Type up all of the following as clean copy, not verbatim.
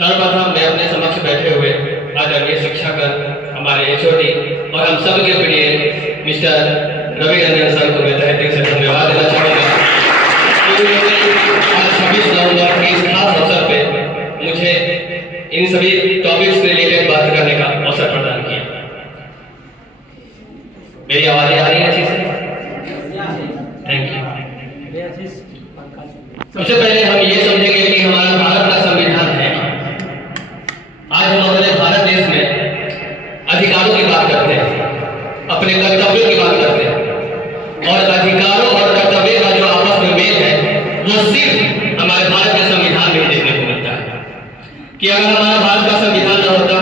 सर्वप्रथम मैं अपने समक्ष बैठे हुए आदरणीय शिक्षकगण, हमारे एचओडी और हम सब के प्रिय मिस्टर रवि रंजन सर को मैं तहे दिल से धन्यवाद देना चाहूँगा। आज 26 नवंबर के इस खास अवसर पे मुझे इन सभी टॉपिक्स से रिलेटेड बात करने का अवसर प्रदान किया। मेरी आवाज़ आ रही है अच्छी से? Thank you. सबसे पहले हम ये समझेंगे कि हमारा भारत का संविधान है। आज हम अपने भारत देश में अधिकारों की बात करते हैं, अपने कर्तव्यों की बात करते हैं, और अधिकारों और कर्तव्य का जो आपस में मेल है वो सिर्फ हमारे भारत के संविधान में देखने को मिलता है। कि अगर हमारा भारत का संविधान न होता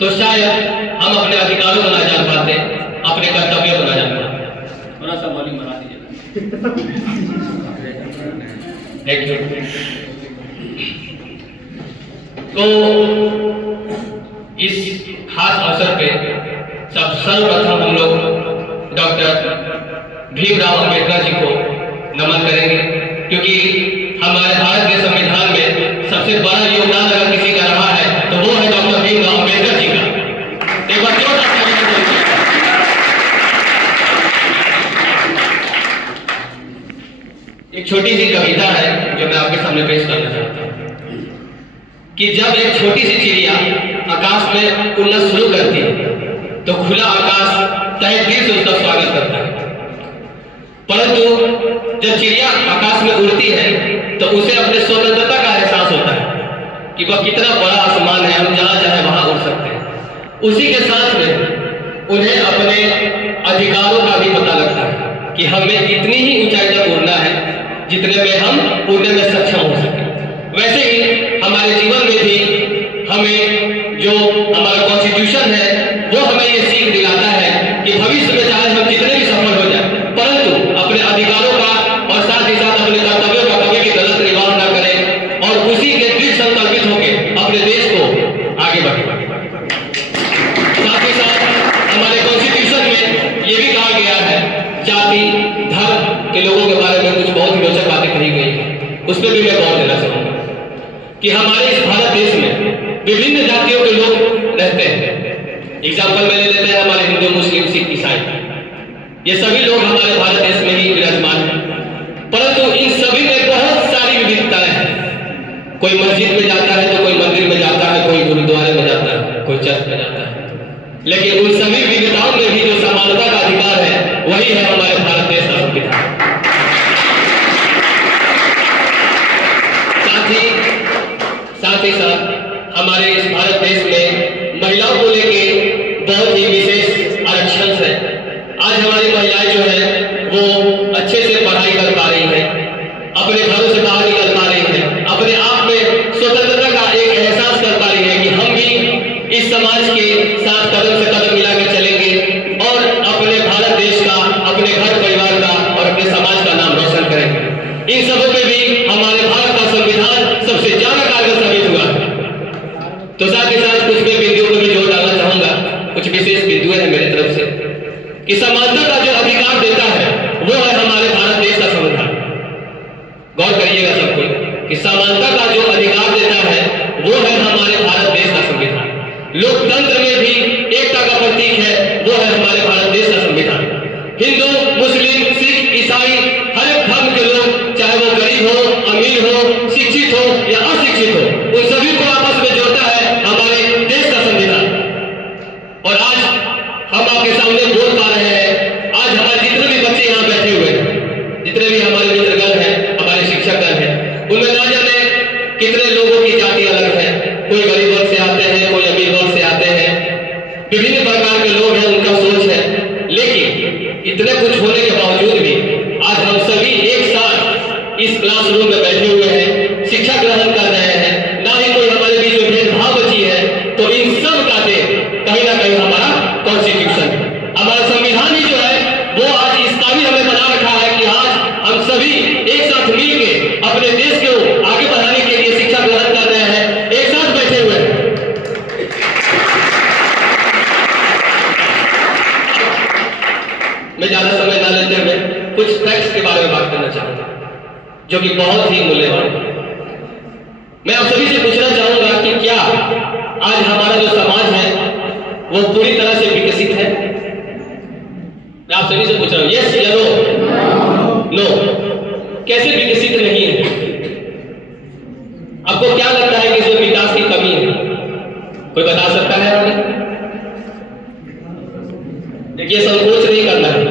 तो शायद हम अपने अधिकारों को ना जान पाते, अपने कर्तव्यों को ना जान पाते। थोड़ा सा वॉल्यूम बढ़ा दीजिए। Thank you. तो इस खास अवसर पे सर्वप्रथम हम लोग डॉक्टर भीमराव अंबेडकर जी को नमन करेंगे, क्योंकि हमारे भारत के संविधान में सबसे बड़ा योगदान अगर किसी का रहा है तो वो है डॉक्टर भीमराव अंबेडकर जी का। एक बार जोरदार एक छोटी सी कविता है जो मैं आपके सामने पेश करना चाहता हूँ कि जब एक छोटी सी चिड़िया आकाश में उड़ना शुरू करती है तो खुला आकाश तहे दिल से उसका स्वागत करता है, परंतु जब चिड़िया आकाश में उड़ती है तो उसे अपने स्वतंत्रता का एहसास होता है कि वह कितना बड़ा आसमान है, हम जहां चाहे वहां उड़ सकते हैं। उसी के साथ में उन्हें अपने अधिकारों का भी पता लगता है कि हमें इतनी ही ऊंचाई तक उड़ना है जितने में हम उड़ने में सक्षम हो सके। वैसे ही हमारे जीवन में भी हमें जो हमारा कॉन्स्टिट्यूशन है वो हमें ये सीख दिलाता है कि भविष्य में चाहे हम जितने भी सफल हो जाए, परंतु अपने अधिकारों का और साथ ही साथ अपने कर्तव्यों का कभी भी गलत निर्वाह न करें और उसी के दृढ़ संकल्पित होकर अपने देश को आगे बढ़े। साथ ही साथ हमारे कॉन्स्टिट्यूशन में ये भी कहा गया है, जाति धर्म के लोगों के बारे में कुछ बहुत ही रोचक बातें कही गई है, उस पर भी मैं गौर देना चाहूंगा कि हमारे इस भारत देश में विभिन्न जातियों के लोग रहते हैं। एग्जाम्पल में ले लेते हैं हमारे हिंदू, मुस्लिम, सिख, ईसाई, ये सभी लोग हमारे भारत देश में ही विराजमान हैं, परंतु इन सभी में बहुत सारी विविधताएं हैं। कोई मस्जिद में जाता है तो कोई मंदिर में जाता है, कोई गुरुद्वारे में जाता है, कोई चर्च में जाता है, लेकिन उन सभी विविधताओं में भी जो समानता का अधिकार है वही है हमारे भारत देश का संविधान। साथ ही साथ हमारे इस भारत देश में महिलाओं को लेके बहुत ही विशेष आरक्षण है। आज हमारी महिलाएं जो है वो अच्छे से पढ़ाई कर पा रही है, अपने घरों से बाहर निकल पा रही है, अपने आप में स्वतंत्रता का एक एहसास कर पा रही है कि हम भी इस समाज के साथ कदम से कदम मिलाकर चलेंगे और अपने भारत देश का, अपने घर परिवार का और अपने समाज का नाम रोशन करेंगे। इन सबों पे भी हमारे भारत का संविधान सबसे ज्यादा कारगर साबित हुआ है। तो साथ ही साथ कुछ भी बिंदुओं पर भी जोर डालना चाहूंगा, कुछ विशेष बिंदुएं हैं मेरी तरफ से कि समानता का जो अधिकार देता है वो है हमारे भारत देश का संविधान। गौर करिएगा सब कोई कि समानता का जो अधिकार देता है वो है हमारे भारत देश का संविधान। लोकतंत्र में भी एकता का प्रतीक है वो है हमारे भारत देश का संविधान। हिंदू, मुस्लिम, सिख, ईसाई, हर एक धर्म के लोग, चाहे वो गरीब हो, अमीर हो, शिक्षित हो या अशिक्षित हो, उन सभी को आपस में जोड़ता है हमारे देश का संविधान। और आज हम आपके सामने बोल पा रहे हैं, आज हमारे जितने भी बच्चे यहाँ बैठे हुए हैं, जितने भी हमारे मित्रगण हैं, हमारे शिक्षकगण हैं, उनमें ना जाने कितने लोगों की जाति अलग है। कोई गरीब वर्ग से आते हैं, कोई अमीर वर्ग से आते हैं, विभिन्न प्रकार के लोग हैं, उनका सोच है, लेकिन इतने कुछ होने के बावजूद भी आज हम सभी एक साथ इस क्लासरूम में बैठे हुए हैं, शिक्षा ग्रहण कर रहे हैं, ना ही कोई हमारे बीच में भेदभाव बची है। तो इन सब का देन कहीं ना कहीं हमारा कॉन्स्टिट्यूशन, हमारा संविधान ही जो है वो आज इस काबिल हमें बना रखा है कि आज हम सभी एक साथ मिलकर अपने देश को आगे बढ़ाने के लिए शिक्षा ग्रहण कर रहे हैं, एक साथ बैठे हुए हैं। मैं ज्यादा समय ना लेते हुए कुछ फैक्ट्स के बारे में बात करना चाहूंगा जो कि बहुत ही मूल्यवान है। मैं आप सभी से पूछना चाहूंगा क्या आज हमारा जो समाज है वो पूरी तरह से विकसित है? मैं आप सभी से पूछ रहा हूं, यस या नो? नो। कैसे विकसित नहीं है? आपको क्या लगता है कि इसमें विकास की कमी है? कोई बता सकता है हमें? देखिए, संकोच नहीं करना है।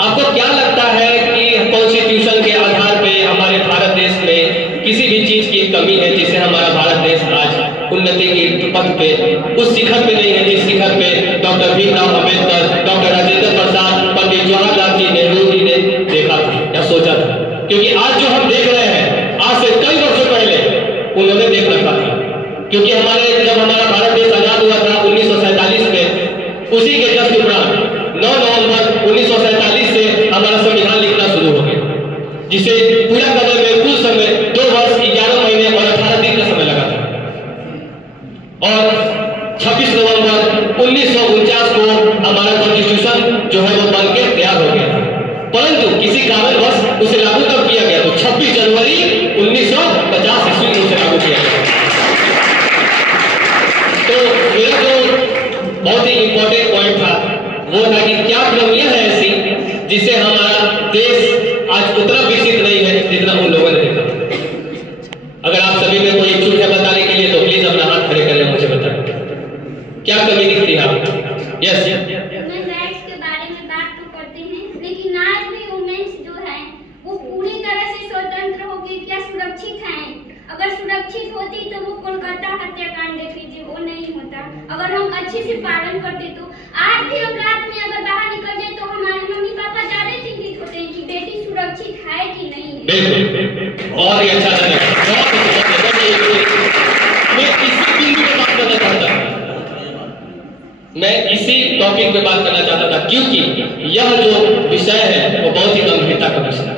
आपको क्या लगता है कि कॉन्स्टिट्यूशन के आधार पे हमारे भारत देश में किसी भी चीज की कमी है जिससे हमारा भारत देश आज उन्नति के पथ पे उस शिखर पे नहीं है जिस शिखर पे डॉक्टर भीमराव अम्बेडकर, डॉक्टर राजेंद्र प्रसाद, पंडित जवाहरलाल जी नेहरू जी ने देखा था या सोचा था? क्योंकि आज जो हम देख रहे हैं आज से कई वर्षों पहले उन्होंने देख रखा था। क्योंकि जब हमारा भारत देश आजाद हुआ था 1947 में, उसी के जस्ट उपरांत 9 नवंबर 1947 से हमारा संविधान लिखना शुरू हो गया, जिसे पूरा करने में कुल समय 2 वर्ष 11 महीने और 18 दिन का समय लगा था। और 26 नवंबर 1949 को हमारा कॉन्स्टिट्यूशन जो है वो बनके तैयार हो गया था। परंतु किसी कारणवश उसे लागू कब किया गया? तो 26 जनवरी 1950 ईस्वी में उसे लागू किया गया। तो मेरा जो बहुत ही इंपॉर्टेंट पॉइंट था वो था कि क्या कमियां है ऐसी जिससे हमारा देश आज उतना विकसित नहीं है जितना उन लोगों ने देखा। अगर आप सभी में कोई इच्छुक है बताने के लिए तो प्लीज अपना हाथ खड़े करें, मुझे बताएं क्या कमी दिखती है आपको? यस। राइट्स के बारे में बात तो करते हैं, लेकिन आज भी वुमेन्स जो है वो पूरी तरह से स्वतंत्र होगी क्या सुरक्षित हैं? अगर सुरक्षित होती तो वो कोलकाता हत्याकांड देख लीजिए, वो नहीं होता। अगर हम अच्छे से पालन करते तो आज भी हम रात में अगर बाहर निकल जाए तो हमारे मम्मी पापा ज्यादा चिंतित होते हैं कि बेटी सुरक्षित है कि नहीं है। बिल्कुल, बहुत ही अच्छा लगा, बहुत मैं इसी बिंदु पे बात करना चाहता हूं। मैं इसी टॉपिक पे बात करना चाहता था क्योंकि यह जो विषय है वो बहुत ही गंभीरता का विषय है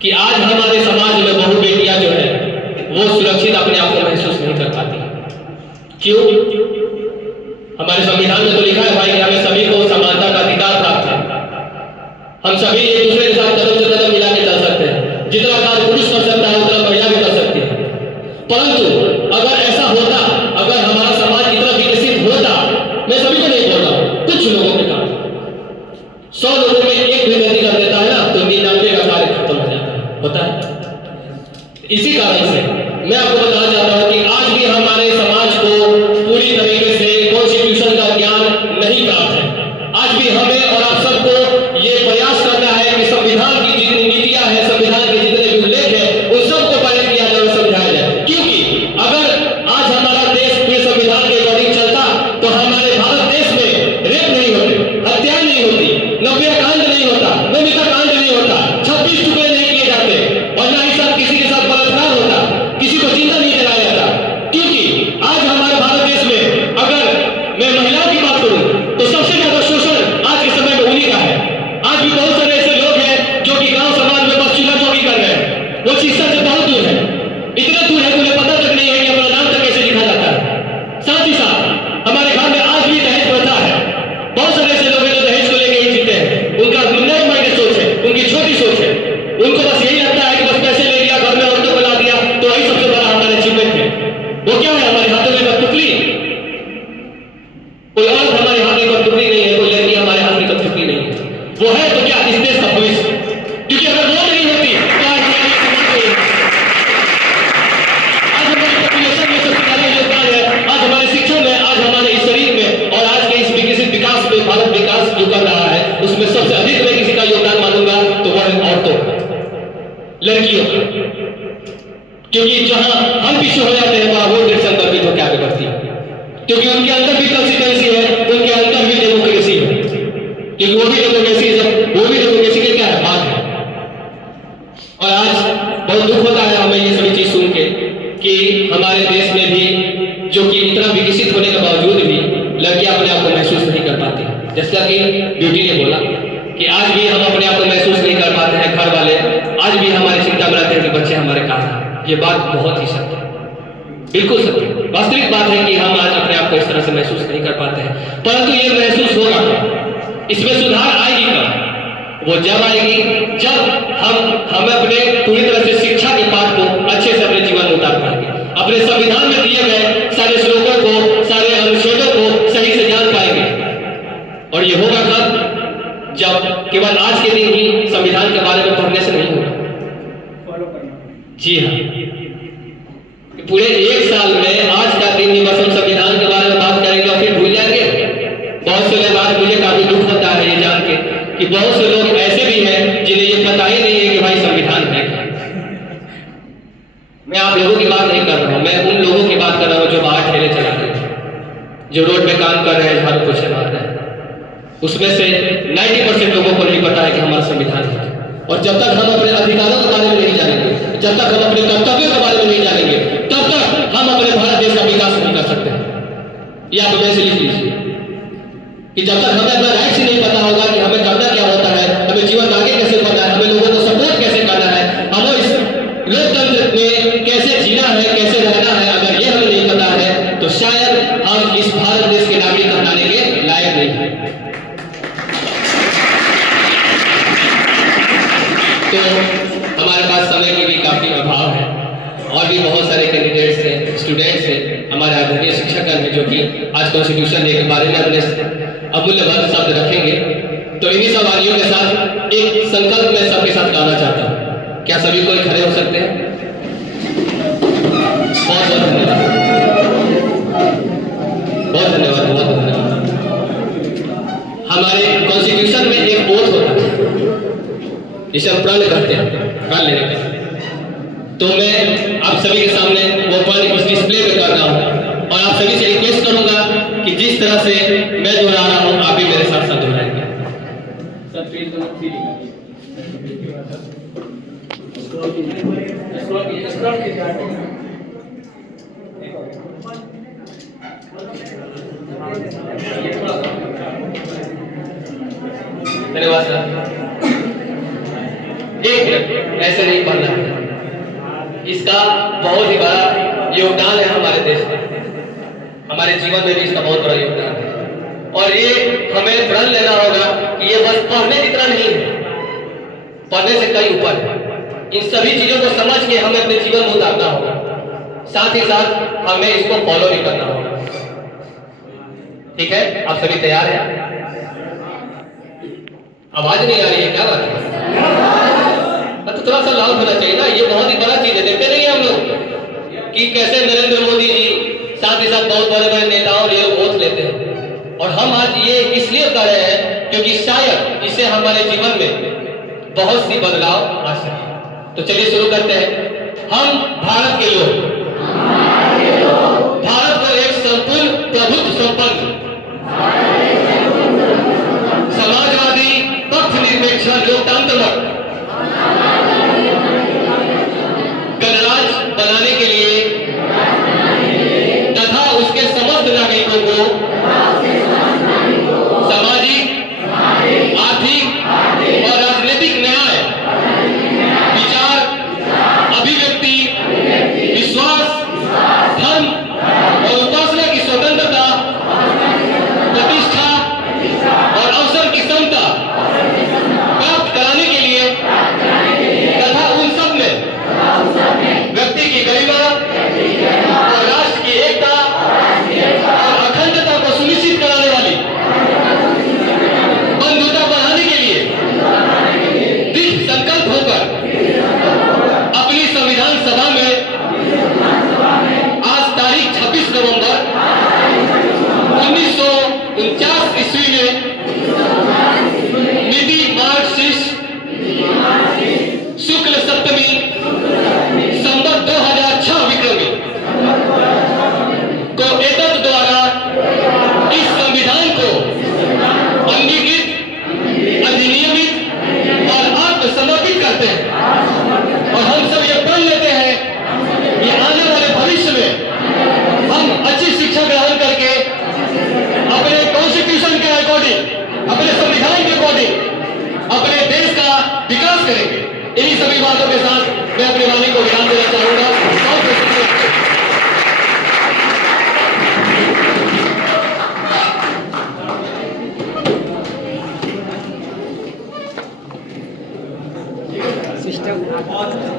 कि आज हमारे समाज में बहु बेटियां जो है वो सुरक्षित अपने आप को महसूस नहीं कर पाती। क्यों? हमारे संविधान में तो लिखा है भाई कि हमें सभी को समानता का अधिकार प्राप्त है, हम सभी एक दूसरे के साथ कदम से कदम मिला के चल सकते हैं, जितना कार्य पुरुष कर सकता है उतना महिला भी कर सकती है। परंतु अगर ऐसा होता, अगर हमारा समाज इतना विकसित होता, मैं सभी को नहीं बोल रहा हूं, कुछ लोगों के काम 100 लोगों में एक भी गलती कर देता है ना तो 99 का कार्य खत्म हो जाता है, होता है। इसी कारण से मैं आपको बताना चाहता हूं कि आज भी हमारे समाज को पूरी तरीके से कॉन्स्टिट्यूशन का ज्ञान नहीं प्राप्त है। आज भी हमें और आप सबको ये प्रयास करना है कि संविधान की जितनी नीतियां हैं, संविधान के जितने भी उल्लेख है उन सबको पालन किया जाए और समझाया जाए। क्योंकि अगर आज हमारा देश पूरे संविधान के अकॉर्डिंग चलता तो हमारे भारत देश में रेप नहीं होते, हत्या नहीं होती, नव्या कांड नहीं होता, नमिता कांड नहीं होता, 26 टुकड़े नहीं किए जाते और ना ही सब किसी के साथ बलात्कार होता, किसी को जिंदा नहीं जलाया जाता। क्योंकि आज हमारे भारत देश में अगर मैं महिलाओं की बात करूं तो सबसे ज्यादा शोषण आज के समय में उन्हीं का है। आज भी बहुत सारे ऐसे लोग हैं जो कि गांव समाज में बस चूल्हा चौकी कर रहे हैं, वो शिक्षा से बहुत दूर है, इतना दूर है कि उन्हें पता तक नहीं है कि अपना नाम तक कैसे लिखा जाता है। साथ ही साथ हमारे घर में आज भी दहेज प्रथा है। बहुत सारे ऐसे लोग हैं जो दहेज को लेकर ही जीते हैं, उनका नॉन माइंडेड सोच है, उनकी छोटी सोच है, उनको बस यही लगता है कि बस पैसे ले लिया, घर में औरतों को ला दिया तो वही सबसे बड़ा हमारे अचीवमेंट है। वो क्या है? हमारे हाथों में कठपुतली, कोई और हमारे हाथ में कठपुतली नहीं है, कोई लड़की हमारे हाथ में कठपुतली नहीं है। वो है तो क्या इस देश का भविष्य, क्योंकि अगर वो नहीं होती तो आज हमारे समाज में आज हमारे पॉपुलेशन में सबसे ज्यादा योगदान है, आज हमारे शिक्षा में, आज हमारे इस शरीर में और आज के इस विकसित विकास में भारत विकास जो कर रहा है उसमें सबसे अधिक मैं किसी का योगदान मानूंगा तो वह है औरतों, लड़कियों का। क्योंकि जहां हम पीछे हो जाते हैं वहां वो डिरेक्शन करती तो क्या करती है, क्योंकि उनके अंदर भी कंसिस्टेंसी है, उनके अंदर भी डेमोक्रेसी है, क्योंकि वो भी डेमोक्रेसी के क्या है बात है। और आज बहुत दुख होता है हमें ये सभी चीज सुन के कि हमारे देश में भी जो कि इतना विकसित होने के बावजूद भी लड़कियां अपने आप को महसूस नहीं कर पाती। जैसा कि ब्यूटी ने बोला कि आज भी हम अपने आप को महसूस नहीं कर पाते हैं, घर वाले आज भी हमारी चिंता में रहते हैं कि बच्चे हमारे कहाँ हैं। ये बात बहुत ही सत्य है, बिल्कुल सत्य, वास्तविक बात है कि हम आज अपने आप को इस तरह से महसूस नहीं कर पाते हैं। परंतु ये महसूस होगा, इसमें सुधार आएगी कब? वो जब आएगी जब हम अपने पूरी तरह से शिक्षा के पाठ को अच्छे से अपने जीवन में उतार पाएंगे, अपने संविधान में दिए गए जी हाँ, पूरे एक साल में आज का दिन ही बस हम संविधान के बारे में बात करेंगे और फिर भूल जाएंगे। बहुत से लोग, आज मुझे काफी दुख होता है ये जान के कि बहुत से लोग ऐसे भी हैं जिन्हें ये पता ही नहीं है कि भाई संविधान है क्या। मैं आप लोगों की बात नहीं कर रहा हूँ, मैं उन लोगों की बात कर रहा हूँ जो बाहर ठेले चला रहे हैं, जो रोड पे काम कर रहे हैं, झाड़ू पोछे मार रहे हैं। उसमें से 90% लोगों को नहीं पता है कि हमारा संविधान है। और जब तक हम अपने अधिकारों के बारे में नहीं जानेंगे, जब तक हम अपने कर्तव्यों के बारे में नहीं जानेंगे, तब तक हम अपने भारत देश का विकास नहीं कर सकते। ये आप वैसे लिख लीजिए कि जब तक हमें अपना राइट्स ही नहीं पता होगा कि हमें करना क्या होता है, हमें जीवन आगे कैसे बढ़ना है, हमें लोगों को सपोर्ट कैसे करना है, हमें इस लोकतंत्र में कैसे जीना है, कैसे रहना है, अगर ये हमें नहीं पता है तो शायद हम इस भारत देश के नागरिक कहलाने के लायक नहीं हैं। तो हमारे पास समय की भी काफी अभाव है और भी बहुत सारे कैंडिडेट्स हैं, स्टूडेंट्स हैं, हमारे आदरणीय शिक्षकगण हैं जो कि आज कॉन्स्टिट्यूशन डे के बारे में अपने अमूल्य शब्द रखेंगे। तो इन्हीं सवालियों के साथ एक संकल्प मैं सबके साथ गाना चाहता हूँ। क्या सभी कोई खड़े हो सकते हैं? बहुत बहुत धन्यवाद, बहुत धन्यवाद, बहुत धन्यवाद। हमारे कॉन्स्टिट्यूशन में एक ओथ होता है जिसे हम प्रण करते हैं, प्रण लेने का। तो मैं आप सभी के सामने वो प्रण इस डिस्प्ले पे कर रहा हूँ और आप सभी से रिक्वेस्ट करूंगा कि जिस तरह से मैं दोहरा रहा हूँ आप भी मेरे साथ साथ दोहराएंगे। धन्यवाद सर। एक ऐसे नहीं पढ़ना है, इसका बहुत ही बड़ा योगदान है हमारे देश में, हमारे जीवन में भी इसका बहुत बड़ा योगदान है। और ये हमें प्रण लेना होगा कि ये बस पढ़ने जितना नहीं है, पढ़ने से कई ऊपर है। इन सभी चीजों को समझ के हमें अपने जीवन में उतारना होगा, साथ ही साथ हमें इसको फॉलो भी करना होगा। ठीक है, आप सभी तैयार हैं? आवाज नहीं आ रही है, क्या बात है? तो थोड़ा सा लाउड होना चाहिए ना, ये बहुत ही बड़ा चीज है। देखते नहीं हम लोग कि कैसे नरेंद्र मोदी जी साथ ही साथ बहुत बड़े बड़े नेताओं ये ओथ लेते हैं। और हम आज ये इसलिए कर रहे हैं क्योंकि शायद इससे हमारे जीवन में बहुत सी बदलाव आ सके। तो चलिए शुरू करते हैं। हम भारत के लोग, भारत को एक संपूर्ण प्रभुत्व संपन्न समाजवादी पक्ष निरपेक्ष लोकतंत्र गणराज्य बनाने के लिए तथा उसके समस्त नागरिकों को सामाजिक, आर्थिक और राजनीतिक न्याय, विचार, अभिव्यक्ति, विश्वास, धर्म और उपासना की स्वतंत्रता, प्रतिष्ठा और अवसर की समता प्राप्त कराने के लिए तथा उन सब में व्यक्ति की गरिमा और राष्ट्र की एकता और अखंडता को सुनिश्चित कराने वाली बंधुता बढ़ाने के लिए दृढ़ संकल्प होकर अपनी संविधान सभा में आज तारीख 26 नवंबर 1949 ईस्वी में मिति मार्क्सिस्ट शुक्ल सप्तमी संवत 2006 विक्रमी को एतत् द्वारा इस संविधान को अंगीकृत, अधिनियमित और आत्मसमर्पित करते हैं। और हम सब ये प्रण लेते हैं कि आने वाले भविष्य में हम अच्छी शिक्षा ग्रहण करके अपने कॉन्स्टिट्यूशन के अकॉर्डिंग, अपने संविधान के अकॉर्डिंग अपने देश का विकास करेंगे। इन्हीं सभी बातों के साथ मैं अपनी वाणी को विराम देना चाहूंगा। बहुत बहुत शुक्रिया। सिस्टम बहुत अच्छा